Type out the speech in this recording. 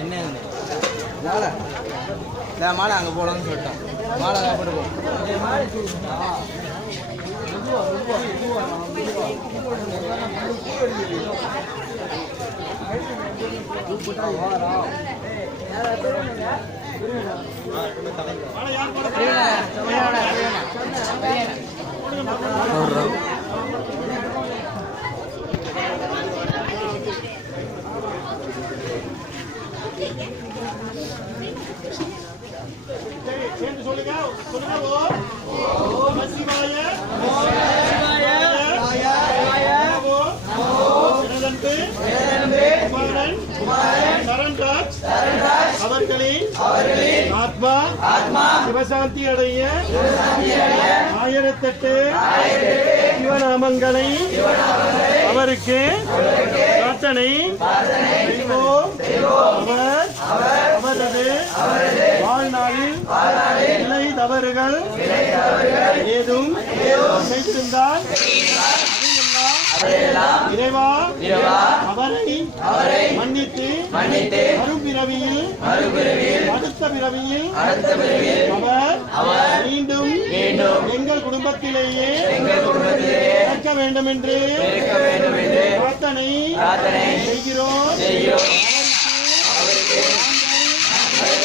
என்ன மாலை இல்லை மாலை அங்கே போகலான்னு சொல்லிட்டோம். மாலை போட்டு போ. சொல்லுங்க ஓம் சிவாய அவர்களின் ஆத்மா சிவசாந்தி அடைய 1008 சிவநாமங்களை அவருக்கு பிரார்த்தனை செய்வோம். அவரது வாழ்நாளில் நிலை தவறுகள் ஏதும் நினைத்திருந்தால் இறைவா அவரை மன்னித்து மறுபிறவியில் அடுத்த பிறவியில் அவர் மீண்டும் எங்கள் குடும்பத்திலேயே இருக்க வேண்டும் என்று பிரார்த்தனை செய்கிறோம்.